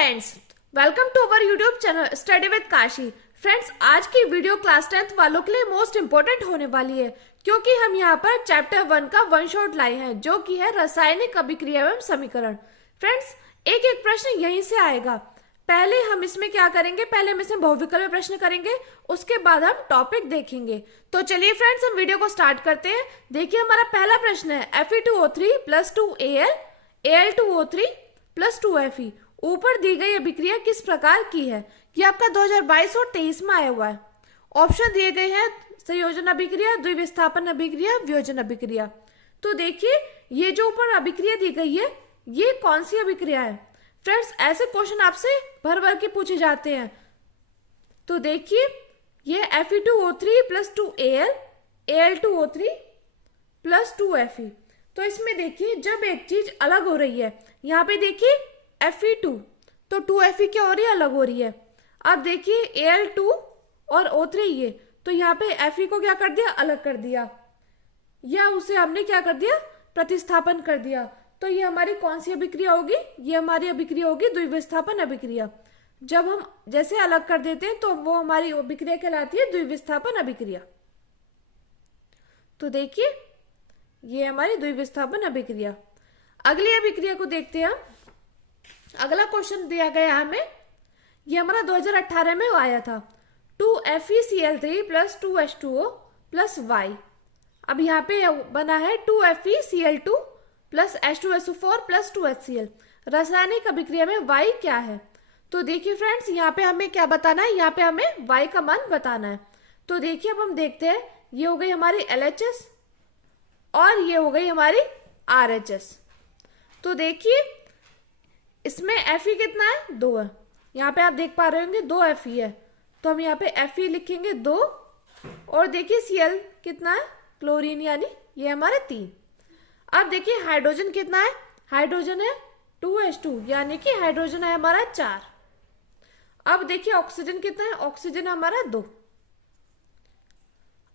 Friends, welcome to our YouTube channel study with Kashi. Friends, आज की video class 10th वालों के लिए मोस्ट इंपोर्टेंट होने वाली है, क्योंकि हम यहाँ पर चैप्टर 1 का वन शॉट लाए हैं, जो कि है रासायनिक अभिक्रिया एवं समीकरण। फ्रेंड्स, एक एक प्रश्न यहीं से आएगा। पहले हम इसमें क्या करेंगे, पहले हम इसमें बहुविकल्प प्रश्न करेंगे, उसके बाद हम टॉपिक देखेंगे। तो चलिए फ्रेंड्स, हम वीडियो को स्टार्ट करते हैं। देखिए, हमारा पहला प्रश्न है Fe2O3 + 2Al Al2O3 + 2Fe ऊपर दी गई अभिक्रिया किस प्रकार की है। ये आपका 2022 और 23 में आया हुआ है। ऑप्शन दिए गए हैं संयोजन अभिक्रिया, द्विविस्थापन अभिक्रिया, वियोजन अभिक्रिया। तो देखिए, ये जो ऊपर अभिक्रिया दी गई है, ये कौन सी अभिक्रिया है। फ्रेंड्स, ऐसे क्वेश्चन आपसे भर भर के पूछे जाते हैं। तो देखिए, ये Fe2O3 + 2Al Al2O3 + 2Fe। तो इसमें देखिए, जब एक चीज अलग हो रही है, यहाँ पे देखिए Fe2, तो 2Fe क्या हो रही है, अलग हो रही है। अब देखिए Al2 और O3 ये, तो यहाँ पे Fe को क्या कर दिया, अलग कर दिया, या उसे हमने क्या कर दिया, प्रतिस्थापन कर दिया। तो ये हमारी कौन सी अभिक्रिया होगी, ये हमारी अभिक्रिया होगी द्विविस्थापन अभिक्रिया। जब हम जैसे अलग कर देते हैं तो वो हमारी अभिक्रिया कहलाती है द्विविस्थापन अभिक्रिया। तो देखिए, ये हमारी द्विविस्थापन अभिक्रिया। अगली अभिक्रिया को देखते हैं। अगला क्वेश्चन दिया गया हमें, ये हमारा 2018 में आया था। 2FeCl3 + 2H2O + Y। अब यहाँ पे बना है 2FeCl2 + H2SO4 + 2HCl। रासायनिक अभिक्रिया में Y क्या है। तो देखिए फ्रेंड्स, यहाँ पे हमें क्या बताना है, यहाँ पे हमें Y का मान बताना है। तो देखिए, अब हम देखते हैं, ये हो गई हमारी LHS और ये हो गई हमारी RHS। तो देखिए, इसमें Fe कितना है, 2 है। यहाँ पे आप देख पा रहे होंगे 2 Fe है, तो हम यहाँ पे Fe लिखेंगे 2। और देखिए Cl कितना है, क्लोरीन, यानी ये हमारे 3। अब देखिए हाइड्रोजन कितना है, हाइड्रोजन है 2H2, यानी कि हाइड्रोजन है हमारा 4। अब देखिए ऑक्सीजन कितना है, ऑक्सीजन हमारा 2।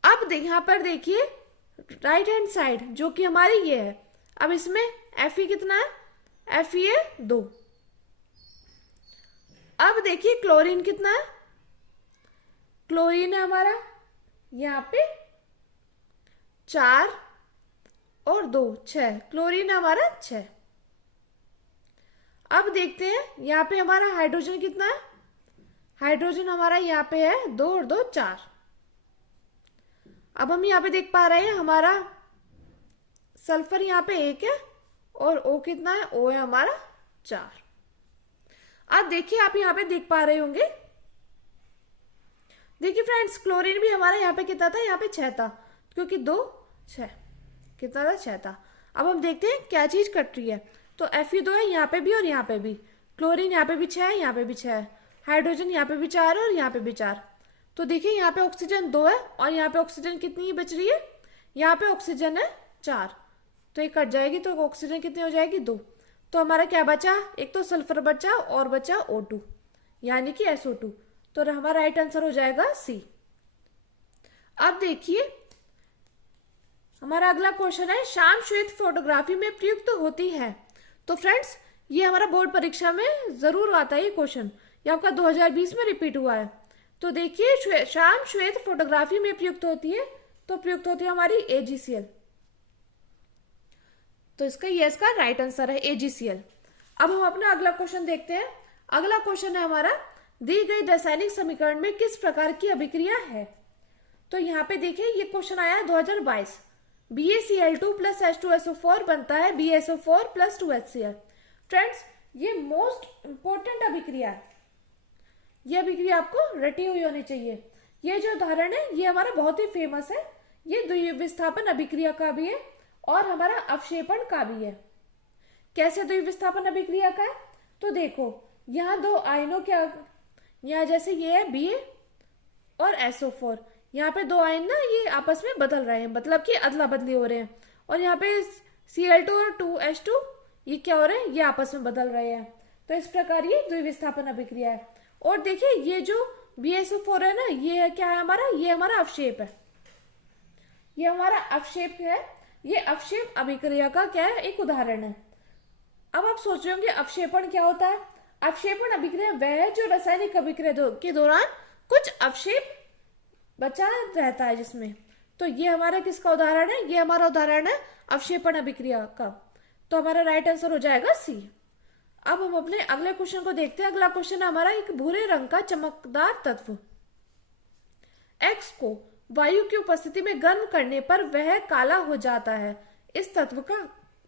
अब यहाँ पर देखिए राइट हैंड साइड जो कि हमारी ये है, अब इसमें Fe कितना है, Fe है 2। अब देखिए क्लोरीन कितना है, क्लोरीन है हमारा यहाँ पे 4 और 2 6, क्लोरीन है हमारा 6। अब देखते हैं यहाँ पे हमारा हाइड्रोजन कितना है, हाइड्रोजन हमारा यहाँ पे है 2 और 2 4। अब हम यहाँ पे देख पा रहे हैं हमारा सल्फर यहाँ पे 1 है और O कितना है, O है हमारा 4। अब देखिए, आप यहाँ पे देख पा रहे होंगे, देखिए फ्रेंड्स, क्लोरीन भी हमारा यहाँ पे कितना था, यहाँ पे 6 था, क्योंकि 2 6 कितना था, 6 था। अब हम देखते हैं क्या चीज कट रही है। तो Fe2 है यहाँ पे भी और यहाँ पे भी, क्लोरीन यहाँ पे भी 6 है, यहाँ पे भी 6 है, हाइड्रोजन यहाँ पे भी 4 है और यहाँ पे भी 4। तो देखिए, यहाँ पे ऑक्सीजन 2 है और यहाँ पे ऑक्सीजन कितनी बच रही है, यहाँ पे ऑक्सीजन है 4, तो ये कट जाएगी, तो ऑक्सीजन कितनी हो जाएगी, 2। तो हमारा क्या बचा, एक तो सल्फर बचा और बचा O2, यानी कि SO2। तो हमारा राइट आंसर हो जाएगा C। अब देखिए, हमारा अगला क्वेश्चन है, शाम श्वेत फोटोग्राफी में प्रयुक्त होती है। तो फ्रेंड्स, ये हमारा बोर्ड परीक्षा में जरूर आता है ये क्वेश्चन, ये आपका 2020 में रिपीट हुआ है। तो देखिए, शाम श्वेत फोटोग्राफी में प्रयुक्त होती है, तो प्रयुक्त होती है हमारी AgCl। तो इसका राइट आंसर है AgCl। अब हम अपना अगला क्वेश्चन देखते हैं। अगला क्वेश्चन है हमारा, दी गई रासायनिक समीकरण में किस प्रकार की अभिक्रिया है। तो यहाँ पे देखिए, ये क्वेश्चन आया 2022। BaCl2 + H2SO4 बनता है BaSO4 + 2HCl। फ्रेंड्स, ये मोस्ट इंपोर्टेंट अभिक्रिया है, ये अभिक्रिया आपको रटी हुई होनी चाहिए। ये जो उदाहरण है, ये हमारा बहुत ही फेमस है, ये द्विविस्थापन अभिक्रिया का भी है और हमारा अवक्षेपण का भी है। कैसे द्विविस्थापन अभिक्रिया का है, तो देखो यहाँ 2 आयनों क्या, यहाँ जैसे ये है Ba और SO4, यहाँ पे 2 आयन ना ये आपस में बदल रहे हैं, मतलब कि अदला बदली हो रहे हैं। और यहाँ पे Cl2 और 2H2 ये क्या हो रहे हैं, ये आपस में बदल रहे हैं। तो इस प्रकार ये द्विविस्थापन अभिक्रिया है। और देखिए, ये जो BaSO4 है ना, ये क्या है हमारा, ये हमारा अवक्षेप है, ये हमारा अवक्षेप है। ये अवक्षेप अभिक्रिया का क्या है, एक उदाहरण है। अब आप सोच रहे होंगे अवक्षेपण क्या होता है। अवक्षेपण अभिक्रिया वह है जो रासायनिक अभिक्रिया के दौरान कुछ अवशेप बचा रहता है जिसमें। तो ये हमारा किसका उदाहरण है? ये हमारा उदाहरण है अवक्षेपण अभिक्रिया का। तो हमारा राइट आंसर हो जाएगा सी। अब हम अपने अगले क्वेश्चन को देखते हैं। अगला क्वेश्चन है हमारा, एक भूरे रंग का चमकदार तत्व एक्स को वायु की उपस्थिति में गर्म करने पर वह काला हो जाता है, इस तत्व का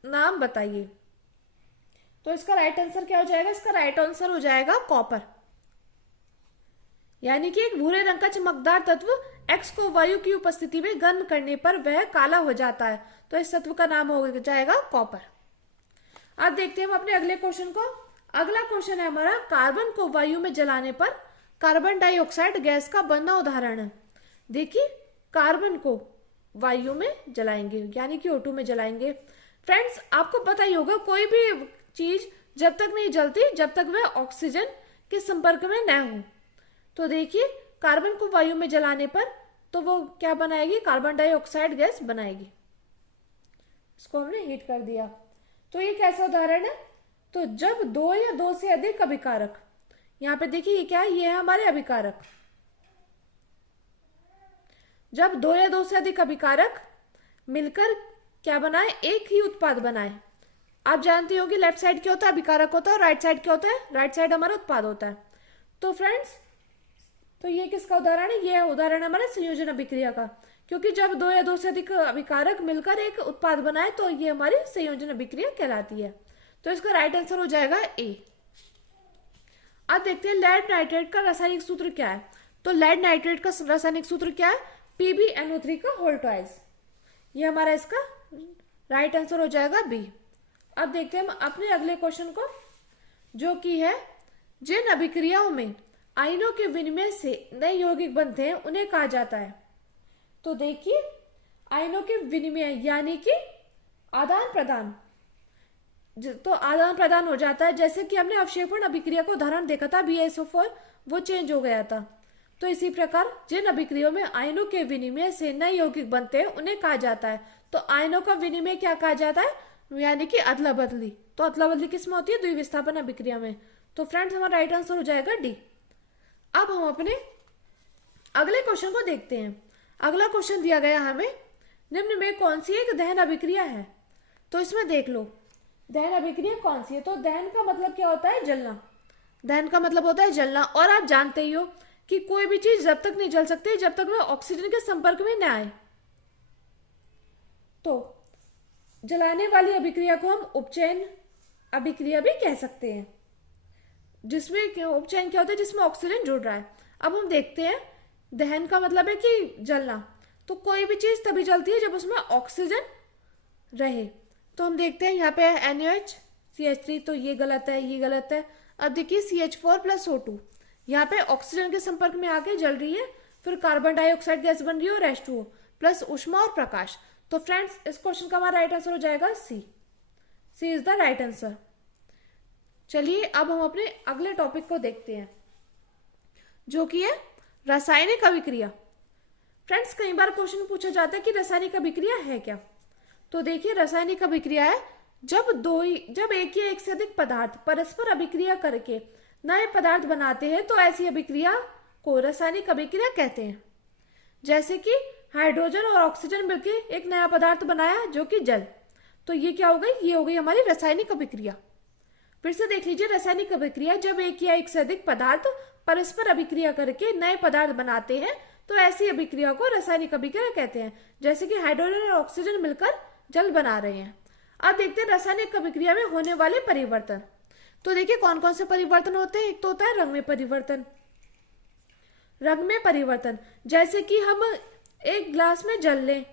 नाम बताइए। तो इसका राइट आंसर क्या हो जाएगा? इसका राइट आंसर हो जाएगा कॉपर। यानी कि एक भूरे रंग का चमकदार तत्व एक्स को वायु की उपस्थिति में गर्म करने पर वह काला हो जाता है, तो इस तत्व का नाम हो जाएगा कॉपर। अब देखते हैं हम अपने अगले क्वेश्चन को। अगला क्वेश्चन है हमारा, कार्बन को वायु में जलाने पर कार्बन डाइऑक्साइड गैस का बनना उदाहरण है। देखिए, कार्बन को वायु में जलाएंगे यानी कि O2 में जलाएंगे। फ्रेंड्स, आपको पता ही होगा कोई भी चीज जब तक नहीं जलती जब तक वह ऑक्सीजन के संपर्क में न हो। तो देखिए, कार्बन को वायु में जलाने पर तो वो क्या बनाएगी? कार्बन डाइऑक्साइड गैस बनाएगी। इसको हमने हीट कर दिया। तो ये कैसा उदाहरण है? तो जब दो या दो से अधिक अभिकारक, यहाँ पे देखिए ये क्या है? ये है हमारे अभिकारक। जब दो या दो से अधिक अभिकारक मिलकर क्या बनाए? एक ही उत्पाद बनाए। आप जानते होंगे लेफ्ट साइड क्या होता है? अभिकारक होता है, और राइट साइड क्या होता है? राइट साइड हमारा उत्पाद होता है। तो फ्रेंड्स, तो ये किसका उदाहरण है? ये उदाहरण है हमारे संयोजन अभिक्रिया का, क्योंकि जब दो या दो से अधिक अभिकारक मिलकर एक उत्पाद बनाए तो ये हमारी संयोजन अभिक्रिया कहलाती है। तो इसका राइट आंसर हो जाएगा ए। अब देखते हैं लेड नाइट्रेट का रासायनिक सूत्र क्या है। तो लेड नाइट्रेट का रासायनिक सूत्र क्या है? PbNO3 का होल ट्वाइस। ये हमारा इसका राइट आंसर हो जाएगा बी। अब देखते हैं हम अपने अगले क्वेश्चन को, जो कि है, जिन अभिक्रियाओं में आयनों के विनिमय से नए यौगिक बनते हैं उन्हें कहा जाता है। तो देखिए, आयनों के विनिमय यानी कि आदान प्रदान, तो आदान प्रदान हो जाता है। जैसे कि हमने अवक्षेपण अभिक्रिया को उदाहरण देखा था, BaSO4 वो चेंज हो गया था। तो इसी प्रकार जिन अभिक्रियाओं में आयनों के विनिमय से नए यौगिक बनते हैं उन्हें कहा जाता है। तो आयनों का विनिमय क्या कहा जाता है? यानी कि अदला बदली। तो अदला बदली किसमें होती है? द्विविस्थापन अभिक्रिया में। तो फ्रेंड्स, हमारा राइट आंसर हो जाएगा डी। अब हम अपने अगले क्वेश्चन को देखते हैं। अगला क्वेश्चन दिया गया हमें, निम्न में कौन सी एक दहन अभिक्रिया है? तो इसमें देख लो, दहन अभिक्रिया कौन सी है? तो दहन का मतलब क्या होता है? जलना। दहन का मतलब होता है जलना। और आप जानते ही हो कि कोई भी चीज जब तक नहीं जल सकती जब तक वह ऑक्सीजन के संपर्क में न आए। तो जलाने वाली अभिक्रिया को हम उपचयन अभिक्रिया भी कह सकते हैं, जिसमें उपचयन क्या होता है? जिसमें ऑक्सीजन जुड़ रहा है। अब हम देखते हैं, दहन का मतलब है कि जलना। तो कोई भी चीज तभी जलती है जब उसमें ऑक्सीजन रहे। तो हम देखते हैं यहाँ पे NaOH CH3, तो ये गलत है, ये गलत है। अब देखिए CH4 + O2, यहाँ पे ऑक्सीजन के संपर्क में आके जल रही है, फिर कार्बन डाइऑक्साइड गैस बन रही है और H2O प्लस ऊष्मा और प्रकाश। तो फ्रेंड्स, इस क्वेश्चन का हमारा राइट आंसर हो जाएगा सी। सी इज द राइट आंसर। चलिए अब हम अपने अगले टॉपिक को देखते हैं, जो कि है रासायनिक अभिक्रिया। फ्रेंड्स, कई बार क्वेश्चन पूछा जाता है कि रासायनिक अभिक्रिया है क्या। तो देखिए, रासायनिक अभिक्रिया है जब एक या एक से अधिक पदार्थ परस्पर अभिक्रिया करके नए पदार्थ बनाते हैं, तो ऐसी अभिक्रिया को रासायनिक अभिक्रिया कहते हैं। जैसे कि हाइड्रोजन और ऑक्सीजन मिलकर एक नया पदार्थ बनाया जो कि जल। तो ये क्या हो गई? ये हो गई हमारी रासायनिक अभिक्रिया। फिर से देख लीजिए, रासायनिक अभिक्रिया जब एक या एक से अधिक पदार्थ परस्पर अभिक्रिया करके नए पदार्थ बनाते हैं, तो ऐसी अभिक्रिया को रासायनिक अभिक्रिया कहते हैं। जैसे कि हाइड्रोजन और ऑक्सीजन मिलकर जल बना रहे हैं। अब देखते हैं रासायनिक अभिक्रिया में होने वाले परिवर्तन। तो देखिए, कौन कौन से परिवर्तन होते हैं। एक तो होता है रंग में परिवर्तन। रंग में परिवर्तन, जैसे कि हम एक गिलास में जल लें,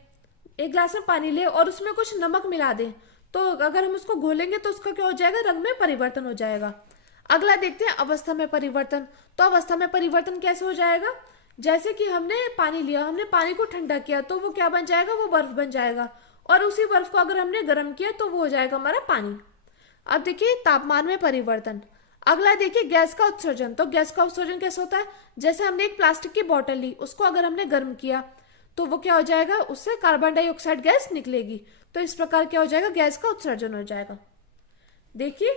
एक गिलास में पानी लें और उसमें कुछ नमक मिला दें, तो अगर हम उसको घोलेंगे तो उसका क्या हो जाएगा? रंग में परिवर्तन हो जाएगा। अगला देखते हैं अवस्था में परिवर्तन। तो अवस्था में परिवर्तन कैसे हो जाएगा? जैसे कि हमने पानी लिया, हमने पानी को ठंडा किया, तो वो क्या बन जाएगा? वो बर्फ बन जाएगा। और उसी बर्फ को अगर हमने गर्म किया तो वो हो जाएगा हमारा पानी। अब देखिए तापमान में परिवर्तन। अगला देखिए गैस का उत्सर्जन। तो गैस का उत्सर्जन कैसे होता है? जैसे हमने एक प्लास्टिक की बोतल ली, उसको अगर हमने गर्म किया तो वो क्या हो जाएगा? उससे कार्बन डाइऑक्साइड गैस निकलेगी। तो इस प्रकार क्या हो जाएगा? गैस का उत्सर्जन हो जाएगा। देखिए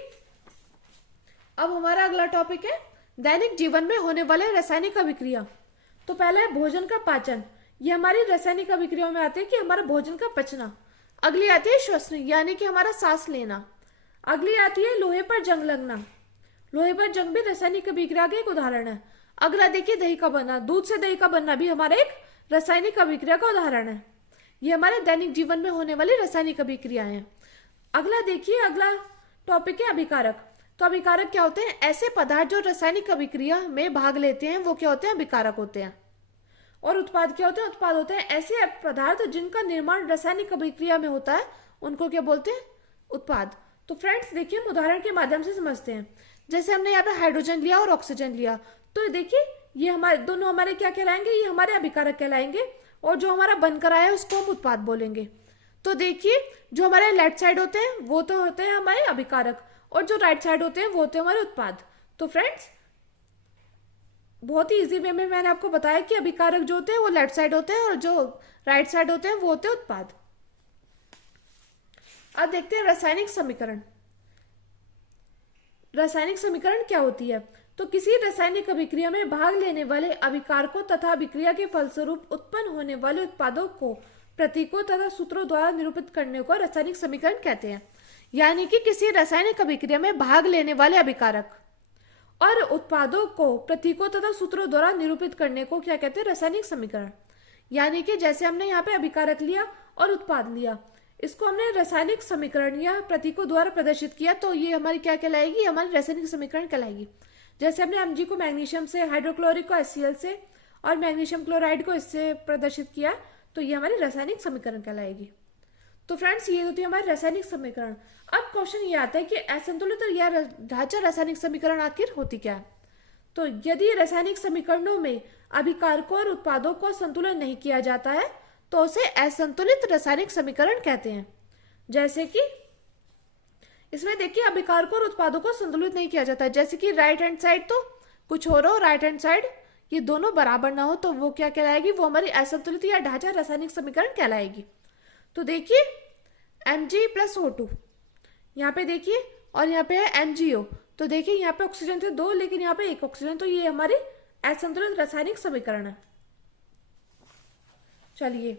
अब हमारा अगला टॉपिक है दैनिक जीवन में होने वाले रासायनिक अभिक्रिया। तो पहला है भोजन का पाचन। ये हमारी रासायनिक अभिक्रियाओं में आती है कि हमारा भोजन का पचना। अगली आती है श्वसन यानी कि हमारा सांस लेना। अगली आती है लोहे पर जंग लगना। लोहे पर जंग भी रासायनिक अभिक्रिया का एक उदाहरण है। अगला देखिए दही का बनना। दूध से दही का बनना भी हमारा एक रासायनिक अभिक्रिया का उदाहरण है। ये हमारे दैनिक जीवन में होने वाली रासायनिक अभिक्रियाएं हैं। अगला देखिए, अगला टॉपिक है अभिकारक। तो अभिकारक क्या होते हैं? ऐसे पदार्थ जो रासायनिक अभिक्रिया में भाग लेते हैं वो क्या होते हैं? अभिकारक होते हैं। और उत्पाद क्या होते हैं? उत्पाद होते हैं ऐसे पदार्थ जिनका निर्माण रासायनिक अभिक्रिया में होता है, उनको क्या बोलते हैं? उत्पाद। तो फ्रेंड्स देखिए, हम उदाहरण के माध्यम से समझते हैं। जैसे हमने यहाँ पे हाइड्रोजन लिया और ऑक्सीजन लिया, तो देखिए ये हमारे दोनों हमारे क्या कहलाएंगे? ये हमारे अभिकारक कहलाएंगे। और जो हमारा बनकर आया है उसको हम उत्पाद बोलेंगे। तो देखिए, जो हमारे लेफ्ट साइड होते हैं वो तो होते हैं हमारे अभिकारक, और जो राइट साइड होते हैं वो होते हैं हमारे उत्पाद। तो फ्रेंड्स बहुत ही इजी वे में मैंने आपको बताया कि अभिकारक जो होते हैं वो लेफ्ट साइड होते हैं और जो राइट साइड होते हैं वो होते हैं उत्पाद। अब देखते हैं रासायनिक समीकरण। रासायनिक समीकरण क्या होती है? तो किसी रासायनिक अभिक्रिया में भाग लेने वाले अभिकारकों तथा अभिक्रिया के फलस्वरूप उत्पन्न होने वाले उत्पादों को प्रतीकों तथा सूत्रों द्वारा निरूपित करने को रासायनिक समीकरण कहते हैं। यानी कि किसी रासायनिक अभिक्रिया में भाग लेने वाले अभिकारक और उत्पादों को प्रतीकों तथा सूत्रों द्वारा निरूपित करने को क्या कहते हैं? रासायनिक समीकरण। यानी कि जैसे हमने यहाँ पे अभिकारक लिया और उत्पाद लिया, इसको हमने रासायनिक समीकरण या प्रतीकों द्वारा प्रदर्शित किया, तो ये हमारी क्या कहलाएगी? हमारी रासायनिक समीकरण कहलाएगी। जैसे हमने Mg को मैग्नीशियम से, हाइड्रोक्लोरिक को HCl से और मैग्नीशियम क्लोराइड को इससे प्रदर्शित किया, तो ये हमारी रासायनिक समीकरण कहलाएगी। तो फ्रेंड्स ये होती है हमारी रासायनिक समीकरण। अब क्वेश्चन ये आता है कि असंतुलित या ढांचा रासायनिक समीकरण आखिर होती क्या है? तो यदि रासायनिक समीकरणों में अभिकारकों और उत्पादों को संतुलन नहीं किया जाता है तो उसे असंतुलित रासायनिक समीकरण कहते हैं। जैसे कि इसमें देखिए अभिकारकों और उत्पादों को संतुलित नहीं किया जाता है। जैसे कि राइट हैंड साइड तो कुछ हो रहा हो, राइट हैंड साइड ये दोनों बराबर ना हो, तो वो क्या कहलाएगी? वो हमारी असंतुलित या ढांचा रासायनिक समीकरण कहलाएगी। तो देखिए Mg प्लस O2 यहाँ पे देखिए, और यहाँ पे है MgO। तो देखिए यहाँ पे ऑक्सीजन थे 2 लेकिन यहाँ पे 1 ऑक्सीजन, तो ये हमारी असंतुलित रासायनिक समीकरण है। चलिए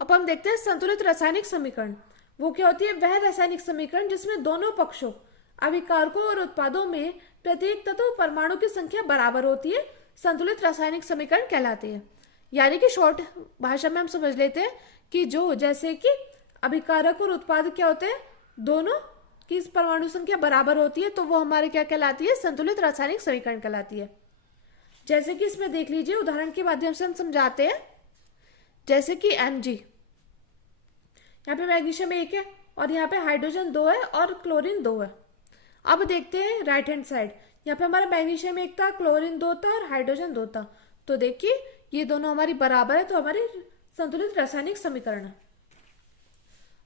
अब हम देखते हैं संतुलित रासायनिक समीकरण। वो क्या होती है? वह रासायनिक समीकरण जिसमें दोनों पक्षों अभिकारकों और उत्पादों में प्रत्येक तत्व परमाणु की संख्या बराबर होती है, संतुलित रासायनिक समीकरण कहलाते हैं। यानी कि शॉर्ट भाषा में हम समझ लेते हैं कि जो जैसे कि अभिकारक और उत्पाद क्या होते हैं? दोनों की परमाणु संख्या बराबर होती है, तो वो हमारे क्या कहलाती है? संतुलित रासायनिक समीकरण कहलाती है। जैसे कि इसमें देख लीजिए, उदाहरण के माध्यम से हम समझाते हैं। जैसे कि Mg, यहाँ पे मैग्नीशियम 1 है और यहाँ पे हाइड्रोजन 2 है और क्लोरीन 2 है। अब देखते हैं राइट हैंड साइड, यहाँ पे हमारा मैग्नीशियम 1 था, क्लोरीन 2 था और हाइड्रोजन 2 था। तो देखिए ये दोनों हमारी बराबर है, तो हमारी संतुलित रासायनिक समीकरण है।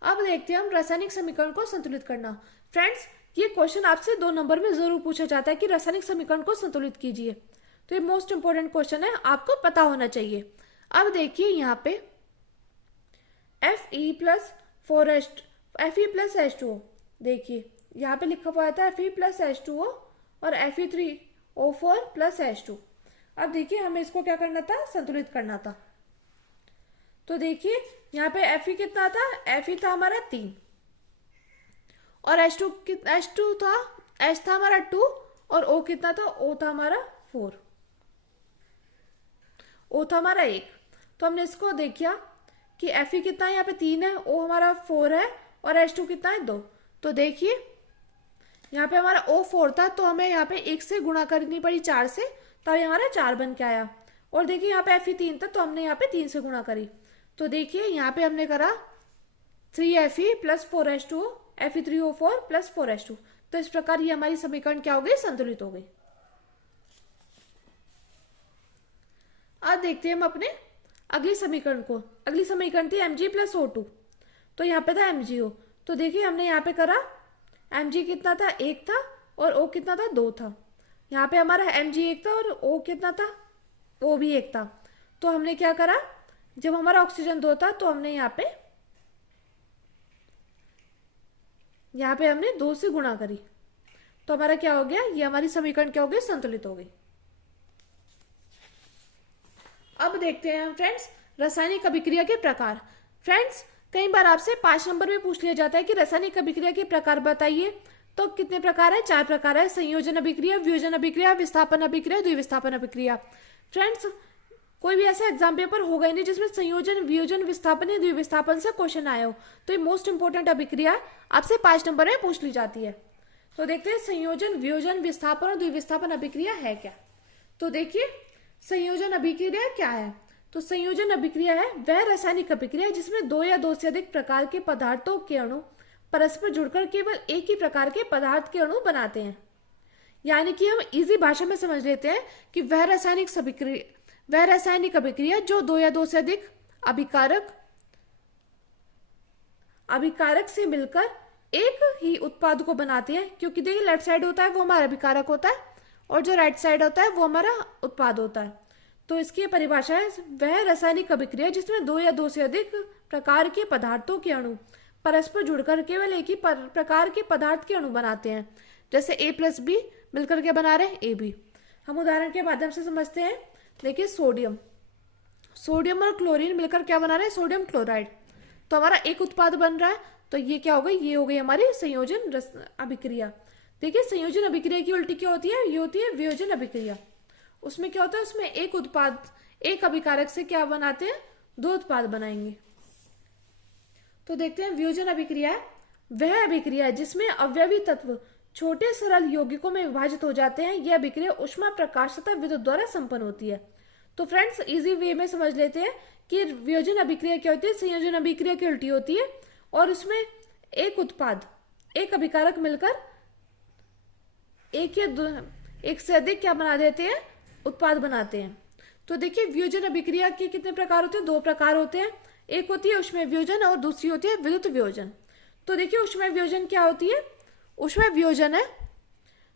अब देखते हैं हम रासायनिक समीकरण को संतुलित करना। फ्रेंड्स ये क्वेश्चन आपसे 2 नंबर में जरूर पूछा जाता है कि रासायनिक समीकरण को संतुलित कीजिए। तो ये मोस्ट इंपोर्टेंट क्वेश्चन है, आपको पता होना चाहिए। अब देखिए यहाँ पे Fe प्लस H2O, देखिए यहाँ पे लिखा हुआ था Fe प्लस H2O और Fe3O4 प्लस H2। अब देखिए हमें इसको क्या करना था? संतुलित करना था। तो देखिए यहाँ पे Fe कितना था? Fe था हमारा 3 और H2 था, H था हमारा 2 और O कितना था? O था हमारा 4, O था हमारा 1। तो हमने इसको देखा कि Fe कितना है? यहाँ पे 3 है, O हमारा 4 है और H2 कितना है? 2। तो देखिए यहाँ पे हमारा O 4 था, तो हमें यहाँ पे 1 से गुणा करनी पड़ी 4 से, तब हमारा 4 बन के आया। और देखिए यहाँ पे Fe 3 था, तो हमने यहाँ पे 3 से गुणा करी। तो देखिए यहाँ पे हमने करा 3Fe plus 4H2O, Fe3O4 plus 4H2। तो इस प्रकार ये हमारी समीकरण क्या हो गई? संतुलित हो गई। अब देखते हैं हम अपने अगली समीकरण को। अगली समीकरण थी Mg प्लस O2, तो यहाँ पे था MgO। तो देखिए हमने यहाँ पे करा Mg कितना था? 1 था और O कितना था? 2 था। यहाँ पे हमारा Mg 1 था और O कितना था? O भी 1 था। तो हमने क्या करा? जब हमारा ऑक्सीजन 2 था तो हमने यहाँ पे हमने 2 से गुणा करी। तो हमारा क्या हो गया, ये हमारी समीकरण क्या हो गई, संतुलित हो गई। अब देखते हैं हम फ्रेंड्स रासायनिक अभिक्रिया के प्रकार। फ्रेंड्स कई बार आपसे 5 नंबर में पूछ लिया जाता है कि रासायनिक अभिक्रिया के प्रकार बताइए। तो कितने प्रकार है, 4 प्रकार है, संयोजन अभिक्रिया, वियोजन अभिक्रिया, विस्थापन अभिक्रिया, द्विविस्थापन अभिक्रिया। फ्रेंड्स कोई भी ऐसा एग्जाम पेपर होगा ही नहीं जिसमें संयोजन, वियोजन, विस्थापन या द्विविस्थापन से क्वेश्चन आए हो। तो ये मोस्ट इंपोर्टेंट अभिक्रिया आपसे 5 नंबर में पूछ ली जाती है। तो देखते हैं संयोजन, वियोजन, विस्थापन और द्विविस्थापन अभिक्रिया है क्या। तो देखिए संयोजन अभिक्रिया क्या है। तो संयोजन अभिक्रिया है वह रासायनिक अभिक्रिया जिसमें 2 या 2 से अधिक प्रकार के पदार्थों के अणु परस्पर जुड़कर केवल एक ही प्रकार के पदार्थ के अणु बनाते हैं। यानी कि हम इजी भाषा में समझ लेते हैं कि वह रासायनिक अभिक्रिया जो 2 या 2 से अधिक अभिकारक से मिलकर एक ही उत्पाद को बनाते हैं। क्योंकि देखिए लेफ्ट साइड होता है वो हमारा अभिकारक होता है और जो राइट साइड होता है वो हमारा उत्पाद होता है। तो इसकी परिभाषा है वह रासायनिक अभिक्रिया जिसमें 2 या 2 से अधिक प्रकार के पदार्थों के अणु परस्पर जुड़कर केवल एक ही प्रकार के पदार्थ के अणु बनाते हैं। जैसे A+B मिलकर के बना रहे हैं AB। हम उदाहरण के माध्यम से समझते हैं। देखिए सोडियम और क्लोरीन मिलकर क्या बना रहे हैं, सोडियम क्लोराइड। तो हमारा एक उत्पाद बन रहा है। तो ये क्या हो गई, ये हो गई हमारी संयोजन अभिक्रिया। देखिए संयोजन अभिक्रिया की उल्टी क्या होती है, ये होती है वियोजन अभिक्रिया। उसमें क्या होता है, उसमें एक उत्पाद, एक अभिकारक से क्या बनाते हैं, 2 उत्पाद बनाएंगे। तो देखते हैं वियोजन अभिक्रिया वह अभिक्रिया जिसमें अवयवी तत्व छोटे सरल यौगिकों में विभाजित हो जाते हैं। यह अभिक्रिया ऊष्मा, प्रकाश तथा विद्युत द्वारा संपन्न होती है। तो फ्रेंड्स इजी वे में समझ लेते हैं कि वियोजन अभिक्रिया क्या होती है, संयोजन अभिक्रिया की उल्टी होती है। और उसमें एक उत्पाद, एक अभिकारक मिलकर एक से अधिक क्या बना देते हैं, उत्पाद बनाते हैं। तो देखिए वियोजन अभिक्रिया के कितने प्रकार होते हैं, 2 प्रकार होते हैं। एक होती है ऊष्मीय वियोजन और दूसरी होती है विद्युत वियोजन। तो देखिए ऊष्मीय वियोजन क्या होती है, ऊष्मीय वियोजन है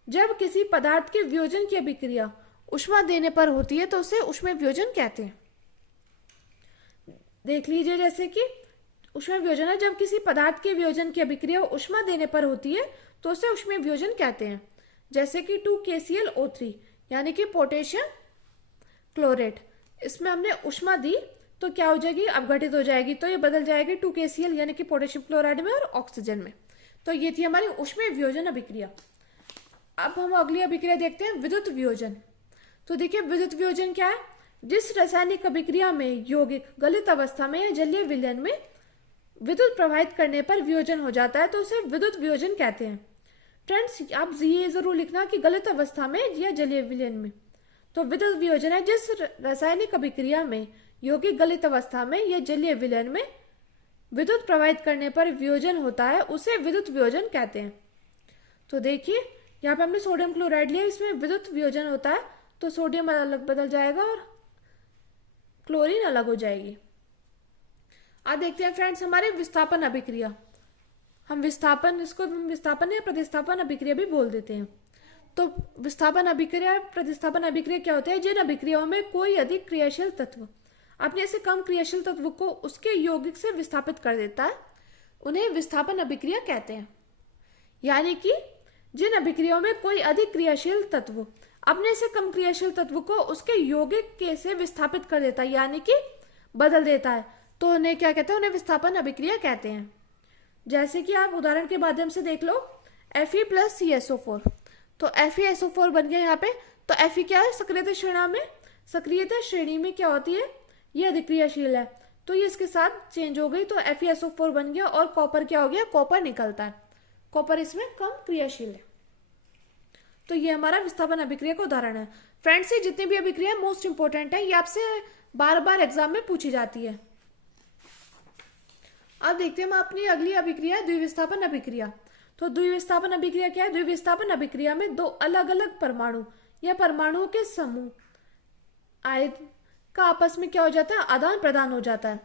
जब किसी पदार्थ के वियोजन की अभिक्रिया ऊष्मा देने पर होती है तो उसे ऊष्मीय वियोजन कहते हैं। देख लीजिए जैसे कि ऊष्मीय वियोजन है जब किसी पदार्थ के वियोजन की अभिक्रिया ऊष्मा देने पर होती है तो उसे ऊष्मीय वियोजन कहते हैं। जैसे कि 2KClO3 यानी कि पोटेशियम क्लोरेट, इसमें हमने ऊष्मा दी तो क्या हो जाएगी, अपघटित हो जाएगी। तो ये बदल जाएगी 2KCl यानी कि पोटेशियम क्लोराइड में और ऑक्सीजन में। तो ये थी हमारी ऊष्मीय वियोजन अभिक्रिया। अब हम अगली अभिक्रिया देखते हैं विद्युत वियोजन। तो देखिए विद्युत वियोजन क्या है, जिस रासायनिक अभिक्रिया में यौगिक गलित अवस्था में या जलीय विलयन में विद्युत प्रवाहित करने पर वियोजन हो जाता है तो उसे विद्युत वियोजन कहते हैं। फ्रेंड्स आप ये जरूर लिखना कि गलित अवस्था में या जलीय विलयन में। तो विद्युत वियोजन है जिस रासायनिक अभिक्रिया में यौगिक गलित अवस्था में या जलीय विलयन में विद्युत प्रवाहित करने पर वियोजन होता है उसे विद्युत वियोजन कहते हैं। तो देखिए यहाँ पे हमने सोडियम क्लोराइड लिया, इसमें विद्युत वियोजन होता है तो सोडियम अलग बदल जाएगा और क्लोरीन अलग हो जाएगी। अब देखते हैं फ्रेंड्स हमारे विस्थापन अभिक्रिया। इसको विस्थापन या प्रतिस्थापन अभिक्रिया भी बोल देते हैं। तो विस्थापन अभिक्रिया, प्रतिस्थापन अभिक्रिया क्या होता है, जिन अभिक्रियाओं में कोई अधिक क्रियाशील तत्व अपने से कम क्रियाशील तत्व को उसके यौगिक से विस्थापित कर देता है उन्हें विस्थापन अभिक्रिया कहते हैं। यानी कि जिन अभिक्रियाओं में कोई अधिक क्रियाशील तत्व अपने से कम क्रियाशील तत्व को उसके यौगिक के से विस्थापित कर देता है यानी कि बदल देता है, तो उन्हें क्या कहते हैं, उन्हें विस्थापन अभिक्रिया कहते हैं। जैसे कि आप उदाहरण के माध्यम से देख लो Fe+CSO4। तो FeSO4 बन गया यहाँ पे। तो Fe क्या है, सक्रियता श्रेणी में क्या होती है, ये अधिक्रियाशील है। तो ये इसके साथ चेंज हो गई तो FeSO4 बन गया। और कॉपर क्या हो गया, कॉपर निकलता है, कॉपर इसमें कम क्रियाशील है। तो ये हमारा विस्थापन अभिक्रिया का उदाहरण है। फ्रेंड्स ये जितनी भी अभिक्रिया मोस्ट इंपोर्टेंट है, ये आपसे बार बार एग्जाम में पूछी जाती है। अब देखते हैं हम अपनी अगली अभिक्रिया द्विविस्थापन अभिक्रिया। तो द्विविस्थापन अभिक्रिया क्या है, द्विविस्थापन अभिक्रिया में 2 अलग अलग परमाणु या परमाणुओं के समूह आयन का आपस में क्या हो जाता है, आदान प्रदान हो जाता है।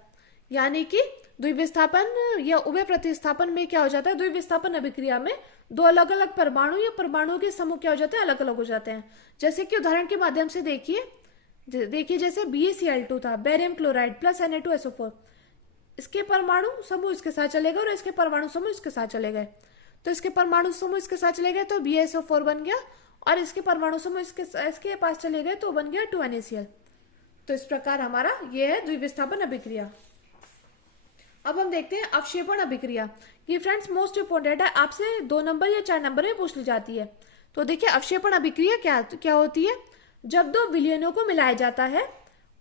यानी कि द्विविस्थापन या उभय प्रतिस्थापन में क्या हो जाता है, द्विविस्थापन अभिक्रिया में 2 अलग अलग परमाणु या परमाणुओं के समूह क्या हो जाते हैं, अलग अलग हो जाते हैं। जैसे कि उदाहरण के माध्यम से देखिए जैसे BaCl2 था, बेरियम क्लोराइड प्लस Na2SO4, इसके परमाणु समूह इसके साथ चले गए और इसके परमाणु समूह इसके साथ चले गए। तो इसके परमाणु समूह इसके साथ चले गए तो BaSO4 बन गया, और इसके परमाणु समूह इसके पास चले गए तो बन गया 2NaCl। तो इस प्रकार हमारा ये है द्विविस्थापन अभिक्रिया। अब हम देखते हैं अवक्षेपण अभिक्रिया। ये फ्रेंड्स मोस्ट इंपोर्टेंट है, आपसे 2 नंबर या 4 नंबर में पूछ ली जाती है। तो देखिए अवक्षेपण अभिक्रिया क्या होती है। जब दो विलयनों को मिलाया जाता है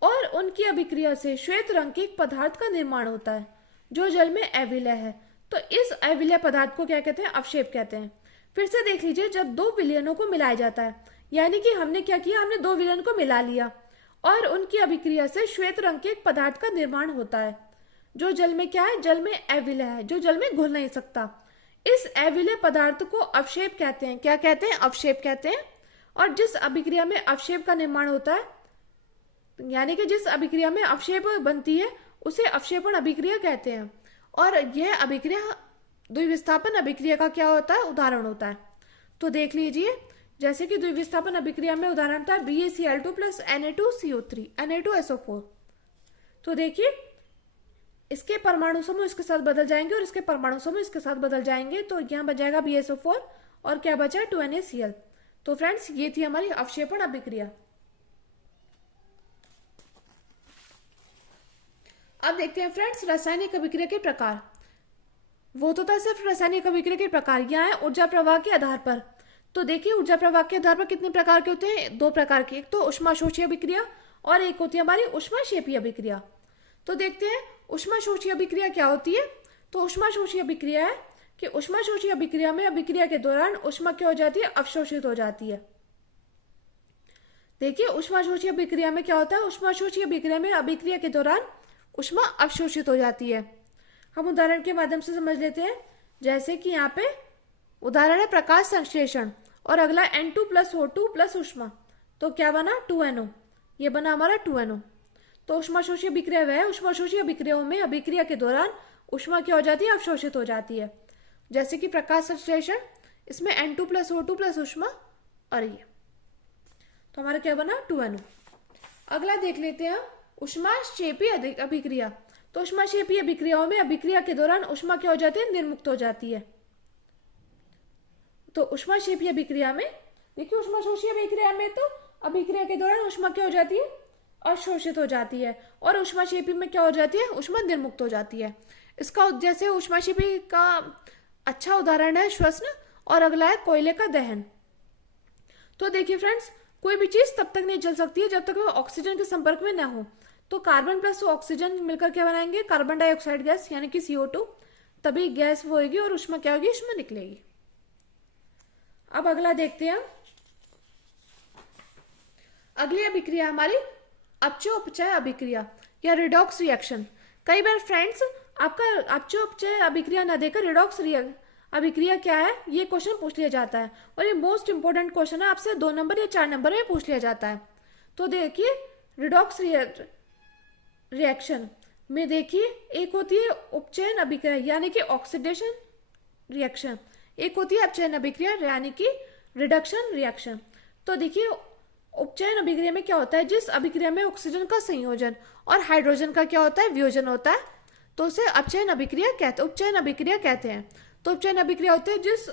और उनकी अभिक्रिया से श्वेत रंग के एक पदार्थ का निर्माण होता है जो जल में अविलय है, तो इस अविलय पदार्थ को क्या कहते हैं, अवक्षेप कहते हैं। फिर से देख लीजिए, जब 2 विलयनों को मिलाया जाता है, यानी कि हमने क्या किया, हमने 2 विलयन को मिला लिया और उनकी अभिक्रिया से श्वेत रंग के एक पदार्थ का निर्माण होता है जो जल में क्या है, जल में अविलय है, जो जल में घुल नहीं सकता। इस अविलय पदार्थ को अवक्षेप कहते हैं। क्या कहते हैं, अवक्षेप कहते हैं। और जिस अभिक्रिया में अवक्षेप का निर्माण होता है, यानी कि जिस अभिक्रिया में अवक्षेप बनती है, उसे अवक्षेपण अभिक्रिया कहते हैं। और यह अभिक्रिया द्विविस्थापन अभिक्रिया का क्या होता है, उदाहरण होता है। तो देख लीजिए, जैसे कि द्विविस्थापन अभिक्रिया में उदाहरण था BaCl2 प्लस Na2CO3 Na2SO4। तो देखिए, इसके परमाणु समूह इसके साथ बदल जाएंगे और इसके परमाणु समूह इसके साथ बदल जाएंगे, तो यहाँ बच जाएगा BaSO4 और क्या बचा, 2NaCl। तो फ्रेंड्स, ये थी हमारी अवक्षेपण अभिक्रिया। अब देखते हैं फ्रेंड्स रासायनिक अभिक्रिया के प्रकार। वो तो था सिर्फ रासायनिक अभिक्रिया के प्रकार, यहाँ है ऊर्जा प्रवाह के आधार पर। तो देखिए, ऊर्जा प्रवाह के आधार पर कितने प्रकार के होते हैं, 2 प्रकार के। एक तो ऊष्माशोषी अभिक्रिया और एक होती है हमारी ऊष्माक्षेपी अभिक्रिया। तो देखते हैं ऊष्माशोषी अभिक्रिया क्या होती है। तो ऊष्माशोषी अभिक्रिया है कि ऊष्माशोषी अभिक्रिया में अभिक्रिया के दौरान ऊष्मा क्या हो जाती है, अवशोषित हो जाती है। देखिए, ऊष्माशोषी अभिक्रिया में क्या होता है, ऊष्माशोषी अभिक्रिया में अभिक्रिया के दौरान ऊष्मा अवशोषित हो जाती है। हम उदाहरण के माध्यम से समझ लेते हैं। जैसे कि यहाँ पे उदाहरण है प्रकाश संश्लेषण, और अगला N2 प्लस O2 प्लस ऊष्मा, तो क्या बना, 2NO। ये बना हमारा 2NO। तो ऊष्माशोषी अभिक्रिया वह है, ऊष्माशोषी अभिक्रियाओं में अभिक्रिया के दौरान ऊष्मा क्या हो जाती है, अवशोषित हो जाती है। जैसे कि प्रकाश संश्लेषण, इसमें N2 प्लस O2 प्लस ऊष्मा, और ये तो हमारा क्या बना, 2NO। अगला देख लेते हैं ऊष्माक्षेपी अभिक्रिया। तो ऊष्माक्षेपी अभिक्रियाओं में अभिक्रिया के दौरान ऊष्मा क्या हो जाती है, निर्मुक्त हो जाती है। तो ऊष्माक्षेपी अभिक्रिया में देखिए, ऊष्माशोषी अभिक्रिया में तो अभिक्रिया के दौरान ऊष्मा क्या हो जाती है, अवशोषित हो जाती है, और ऊष्माक्षेपी में क्या हो जाती है, ऊष्मा निर्मुक्त हो जाती है। इसका जैसे ऊष्माक्षेपी का अच्छा उदाहरण है श्वसन, और अगला है कोयले का दहन। तो देखिए फ्रेंड्स, कोई भी चीज तब तक नहीं जल सकती है जब तक वो ऑक्सीजन के संपर्क में ना हो। तो कार्बन प्लस ऑक्सीजन मिलकर क्या बनाएंगे, कार्बन डाइऑक्साइड गैस, यानी कि CO2। तभी गैस वो होगी और ऊष्मा क्या होगी, ऊष्मा निकलेगी। अब अगला देखते हैं, अगली अभिक्रिया हमारी अपचय अभिक्रिया या रिडॉक्स रिएक्शन। कई बार फ्रेंड्स आपका अपचय अभिक्रिया न देकर रिडॉक्स अभिक्रिया क्या है, ये क्वेश्चन पूछ लिया जाता है, और ये मोस्ट इंपोर्टेंट क्वेश्चन है, आपसे 2 नंबर या 4 नंबर में पूछ लिया जाता है। तो देखिए, रिडॉक्स रिएक्शन में देखिए, एक होती है उपचयन अभिक्रिया यानी कि ऑक्सीडेशन रिएक्शन, एक होती है अपचयन अभिक्रिया यानी कि रिडक्शन रिएक्शन। तो देखिए, उपचयन अभिक्रिया में क्या होता है, जिस अभिक्रिया में ऑक्सीजन का संयोजन और हाइड्रोजन का क्या होता है, वियोजन होता है, तो उसे अपचयन अभिक्रिया कहते हैं, उपचयन अभिक्रिया कहते हैं। तो उपचयन अभिक्रिया होती है जिस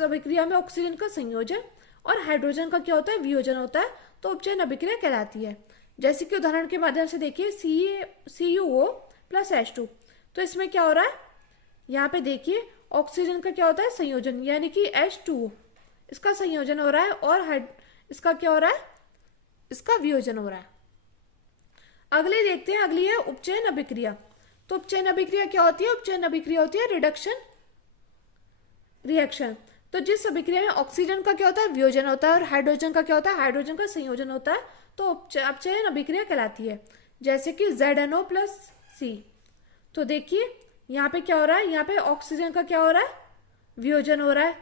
अभिक्रिया में ऑक्सीजन का संयोजन और हाइड्रोजन का क्या होता है, वियोजन होता है, तो उपचयन अभिक्रिया कहलाती है। जैसे कि उदाहरण के माध्यम से देखिए, CuO प्लस H2। तो इसमें क्या हो रहा है, यहाँ पे देखिए ऑक्सीजन का क्या होता है, संयोजन, यानी कि H2O, इसका संयोजन हो रहा है, और इसका क्या हो रहा है, इसका वियोजन हो रहा है। अगले देखते हैं, अगली है उपचयन अभिक्रिया। तो उपचयन अभिक्रिया क्या होती है, उपचयन अभिक्रिया होती है रिडक्शन रिएक्शन। तो जिस अभिक्रिया में ऑक्सीजन का क्या होता है, वियोजन होता है, और हाइड्रोजन का क्या होता है, हाइड्रोजन का संयोजन होता है, तो अपचयन अभिक्रिया कहलाती है। जैसे कि ZNO प्लस C। तो देखिए यहाँ पे क्या हो रहा है, यहाँ पे ऑक्सीजन का क्या हो रहा है, वियोजन हो रहा है,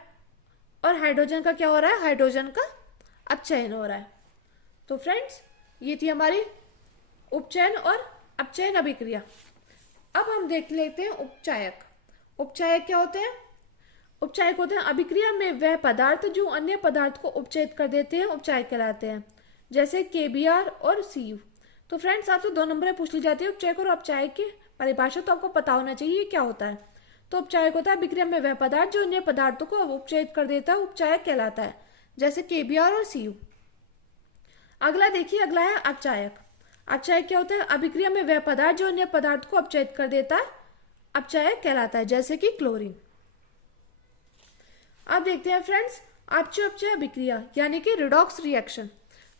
और हाइड्रोजन का क्या हो रहा है, हाइड्रोजन का अपचयन हो रहा है। तो फ्रेंड्स, ये थी हमारी उपचयन और अपचयन अभिक्रिया। अब हम देख लेते हैं उपचायक। उपचायक क्या होते हैं, उपचायक होते हैं अभिक्रिया में वह पदार्थ जो अन्य पदार्थ को उपचयित कर देते हैं, उपचायक कहलाते हैं। जैसे KBr और Cu। तो फ्रेंड्स, आपसे 2 नंबर में पूछ ली जाती है उपचायक और अपचायक की परिभाषा, तो आपको पता होना चाहिए क्या होता है। तो उपचायक होता है अभिक्रिया में वह पदार्थ जो अन्य पदार्थों को उपचयित कर देता है, उपचायक कहलाता है, जैसे केबीआर और सीयू। अगला देखिए, अगला है अपचायक। अपचायक क्या होता है? अभिक्रिया में वह पदार्थ जो अन्य पदार्थ को अपचयित कर देता है, अपचायक कहलाता है, जैसे कि क्लोरीन। अब देखते हैं फ्रेंड्स अपचय अभिक्रिया यानी कि रिडॉक्स रिएक्शन।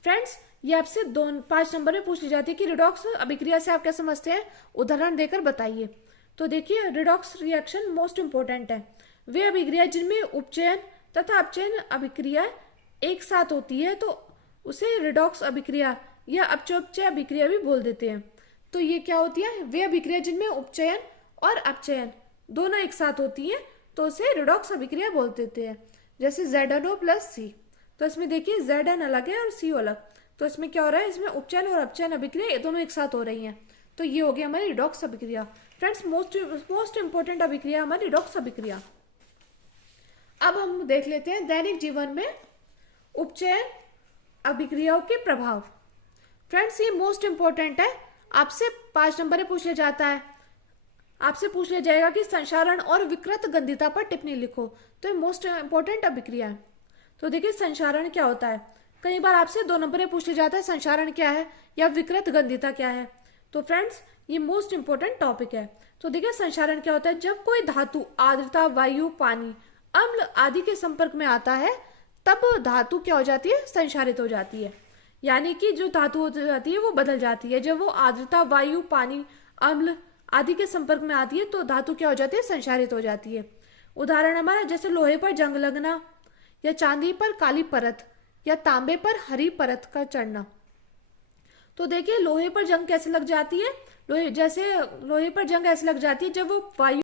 फ्रेंड्स ये आपसे 5 नंबर में पूछ ली जाती है कि रिडॉक्स अभिक्रिया से आप क्या समझते हैं, उदाहरण देकर बताइए। तो देखिए रिडॉक्स रिएक्शन मोस्ट इंपोर्टेंट है। वे अभिक्रिया जिनमें उपचयन तथा अपचयन अभिक्रिया एक साथ होती है तो उसे रिडॉक्स अभिक्रिया या अपचय अभिक्रिया भी बोल देते हैं। तो ये क्या होती है? वे अभिक्रिया जिनमें उपचयन और अपचयन दोनों एक साथ होती है तो उसे रिडॉक्स अभिक्रिया बोल देते हैं, जैसे ZnO प्लस C। तो इसमें देखिए Zn अलग है और C अलग, तो इसमें क्या हो रहा है? इसमें उपचयन और अपचयन अभिक्रिया ये दोनों एक साथ हो रही हैं, तो ये हो गया हमारी रिडॉक्स अभिक्रिया। फ्रेंड्स मोस्ट इंपोर्टेंट अभिक्रिया हमारी रिडॉक्स अभिक्रिया। अब हम देख लेते हैं दैनिक जीवन में उपचयन अभिक्रियाओं के प्रभाव। फ्रेंड्स ये मोस्ट इंपोर्टेंट है, आपसे 5 नंबर में पूछ लिया जाता है। आपसे पूछ लिया जाएगा कि संक्षारण और विकृत गंधिता पर टिप्पणी लिखो, तो ये मोस्ट इंपोर्टेंट अभिक्रिया है। तो देखिए संक्षारण क्या होता है, कई बार आपसे 2 नंबर में पूछ लिया जाता है संक्षारण क्या है या विकृत गंधिता क्या है। तो फ्रेंड्स ये मोस्ट इंपोर्टेंट टॉपिक है। तो देखिए संक्षारण क्या होता है? जब कोई धातु आर्द्रता, वायु, पानी, अम्ल आदि के संपर्क में आता है तब धातु क्या हो जाती है? संक्षारित हो जाती है, यानी कि जो धातु हो जाती है वो बदल जाती है। जब वो आर्द्रता, वायु, पानी, अम्ल आदि के संपर्क में आती है तो धातु क्या हो जाती है? संक्षारित हो जाती है। उदाहरण हमारा जैसे लोहे पर जंग लगना या चांदी पर काली परत या तांबे पर हरी परत का चढ़ना। तो देखिए लोहे पर जंग कैसे लग जाती है? लोहे पर जंग ऐसे लग जाती है जब वो वायु